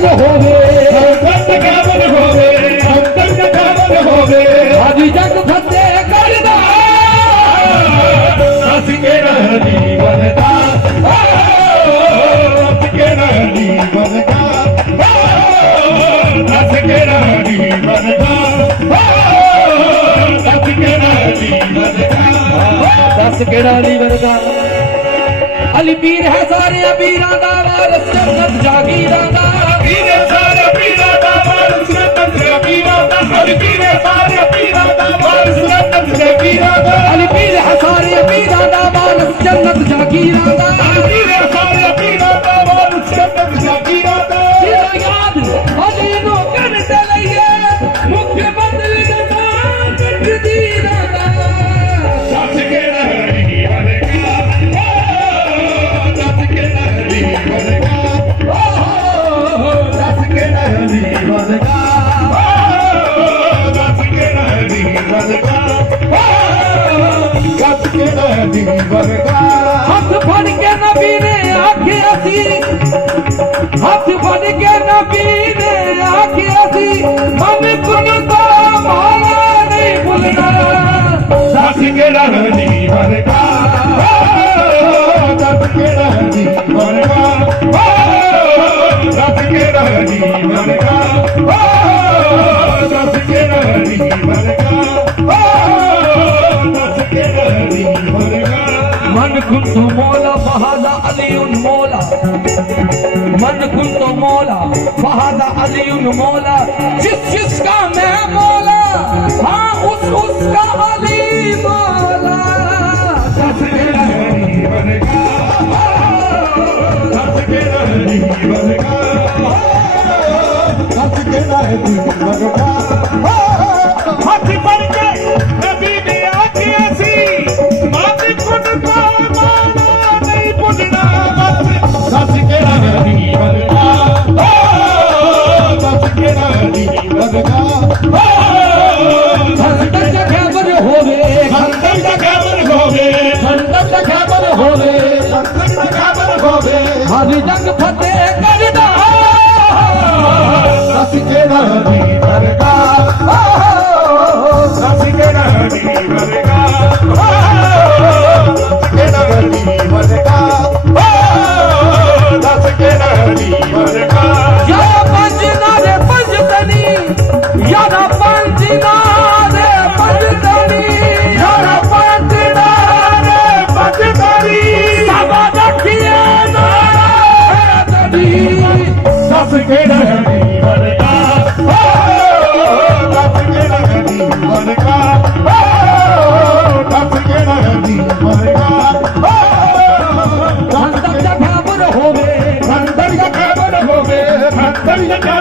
मन होवे हरि जग फतेह करदा दस के रहनी बनदा दस के रहनी बनदा दस के रहनी बनदा दस के रहनी बनदा दस केड़ा ली वर्गा अली पीर है सारे पीरां दा वारस जन्नत जागीरां दा पीर सारे पीरां दा वारस जन्नत जागीरां दा अली पीर सारे पीरां दा वारस जन्नत जागीरां दा अली पीर है सारे पीरां दा वारस जन्नत जागीरां दा अली पीर सारे पीरां दा वारस जन्नत जागीरां दा तेरा याद अली नो कर दे लइए मुख बदल दा कट दीरा दा दस के रहनी बनदा दस के रहनी बनदा दस के रहनी बनदा दस के रहनी बनदा दस के रहनी बनदा हाथ फड़ के नबी ने आखिया सी हाथ फड़ के नबी ने आखिया सी मन कुनता मौला नहीं भूलना दस के रहनी बनदा दस के रहनी बनदा दस के रहनी बनदा दस के रहनी बनदा दस के रहनी बनदा मन कुंतो मौला फहादा अली उन मौला मन कुंतो मौला फहादा अली उन मौला जिसका मैं मौला हाँ उसका अली मौला दस के रहनी बनदा दस के रहनी बनदा दस के रहनी बनदा हाथ फड़ के नबी ने आखिया सी मात खुद को माना नहीं भुलना दस के रहनी बनदा दस के रहनी बनदा संतन का खबर होवे संतन का खबर होवे संतन का खबर होवे संतन का खबर होवे हरि जग फतेह करदा दस के रहनी बनदा दस के रहनी बनदा दस के रहनी बनदा दस के रहनी बनदा या पंजना रे पंजतनी यारा पंजना रे पंजतनी यारा पंजना रे पंजतनी सबा रखिए ना तनी दस के रहनी बनदा दस के रहनी बनदा दस के रहनी बनदा संतन का खबर होवे संतन का खबर होवे संतन का